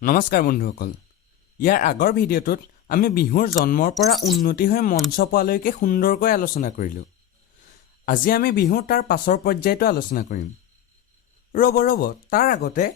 নমস্কাৰ বন্ধুসকল ইয়াৰ আগৰ ভিডিঅ'টোত আমি বিহুৰ জন্মৰ পৰা উন্নতি হৈ মঞ্চ পোৱালৈকে সুন্দৰকৈ আলোচনা কৰিলোঁ আজি আমি বিহুৰ তাৰ পাছৰ পৰ্যায়টো আলোচনা কৰিম ৰব তাৰ আগতে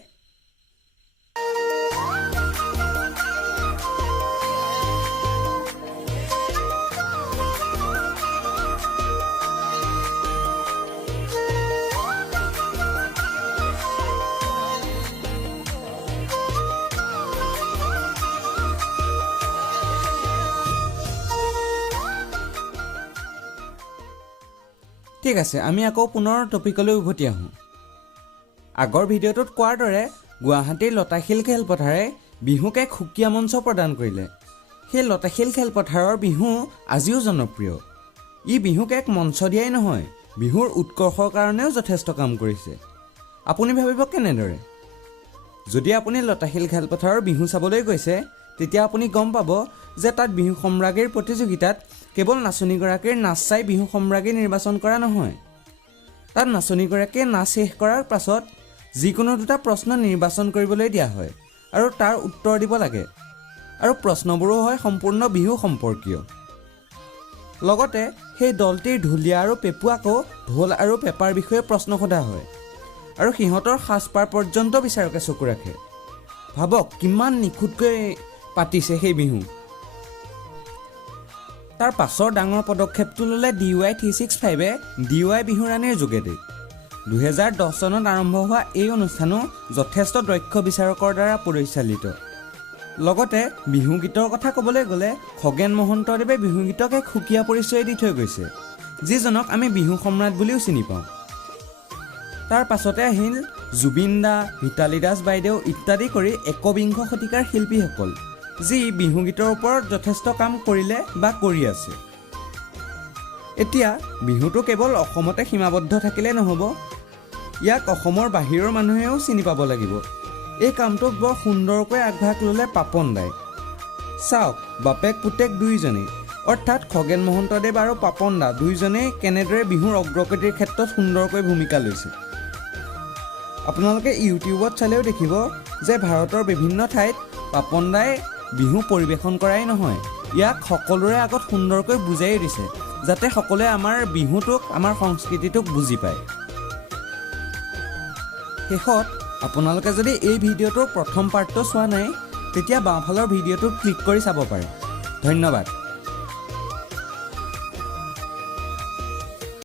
ঠিক আছে আমি আকৌ পুনৰ টপিকলৈ উভতি আহোঁ আগৰ ভিডিঅ'টোত কোৱাৰ দৰে গুৱাহাটীৰ লতাশিল খেলপথাৰে বিহুক এক সুকীয়া মঞ্চ প্ৰদান কৰিলে সেই লতাশিল খেলপথাৰৰ বিহু আজিও জনপ্ৰিয় ই বিহুক এক মঞ্চ দিয়াই নহয় বিহুৰ উৎকৰ্ষৰ কাৰণেও যথেষ্ট কাম কৰিছে আপুনি ভাবিব কেনেদৰে যদি আপুনি লতাশিল খেলপথাৰৰ বিহু চাবলৈ গৈছে তেতিয়া আপুনি গম পাব যে তাত বিহু সম্ৰাগীৰ প্ৰতিযোগিতাত কেৱল নাচনীগৰাকীৰ নাচ চাই বিহু সম্ৰাগী নিৰ্বাচন কৰা নহয় তাত নাচনীগৰাকীয়ে নাচ শেষ কৰাৰ পাছত যিকোনো দুটা প্ৰশ্ন নিৰ্বাচন কৰিবলৈ দিয়া হয় আৰু তাৰ উত্তৰ দিব লাগে আৰু প্ৰশ্নবোৰো হয় সম্পূৰ্ণ বিহু সম্পৰ্কীয় লগতে সেই দলটিৰ ঢুলীয়া আৰু পেপুৱাকো ঢোল আৰু পেপাৰ বিষয়ে প্ৰশ্ন সোধা হয় আৰু সিহঁতৰ সাজপাৰ পৰ্যন্ত বিচাৰকে চকু ৰাখে ভাবক কিমান নিখুঁতকৈ পাতিছে সেই বিহু তাৰ পাছৰ ডাঙৰ পদক্ষেপটো ল'লে DY365-এ DY বিহুৰাণীৰ যোগেদি 2010 চনত আৰম্ভ হোৱা এই অনুষ্ঠানো যথেষ্ট দক্ষ বিচাৰকৰ দ্বাৰা পৰিচালিত লগতে বিহুগীতৰ কথা ক'বলৈ গ'লে খগেন মহন্তদেৱে বিহুগীতক এক সুকীয়া পৰিচয় দি থৈ গৈছে যিজনক আমি বিহু সম্ৰাট বুলিও চিনি পাওঁ তাৰ পাছতে আহিল জুবিন দা ভিতালী দাস বাইদেউ ইত্যাদি কৰি একবিংশ শতিকাৰ শিল্পীসকল যি বিহুগীতৰ ওপৰত যথেষ্ট কাম কৰিলে বা কৰি আছে এতিয়া বিহুটো কেৱল অসমতে সীমাবদ্ধ থাকিলে নহ'ব ইয়াক অসমৰ বাহিৰৰ মানুহেও চিনি পাব লাগিব এই কামটোক বৰ সুন্দৰকৈ আগভাগ ল'লে পাপন দাই চাওক বাপেক পুতেক দুয়োজনেই অৰ্থাৎ খগেন মহন্তদেৱ আৰু পাপন দা দুয়োজনেই কেনেদৰে বিহুৰ অগ্ৰগতিৰ ক্ষেত্ৰত সুন্দৰকৈ ভূমিকা লৈছে আপোনালোকে ইউটিউবত চালেও দেখিব যে ভাৰতৰ বিভিন্ন ঠাইত পাপন দাই বিহু পৰিৱেশন কৰাই নহয় ইয়াক সকলোৰে আগত সুন্দৰকৈ বুজাই দিছে যাতে সকলোৱে আমাৰ বিহুটোক আমাৰ সংস্কৃতিটোক বুজি পায় শেষত আপোনালোকে যদি এই ভিডিঅ'টোৰ প্ৰথম পাৰ্টটো চোৱা নাই তেতিয়া বাওঁফালৰ ভিডিঅ'টো ক্লিক কৰি চাব পাৰে ধন্যবাদ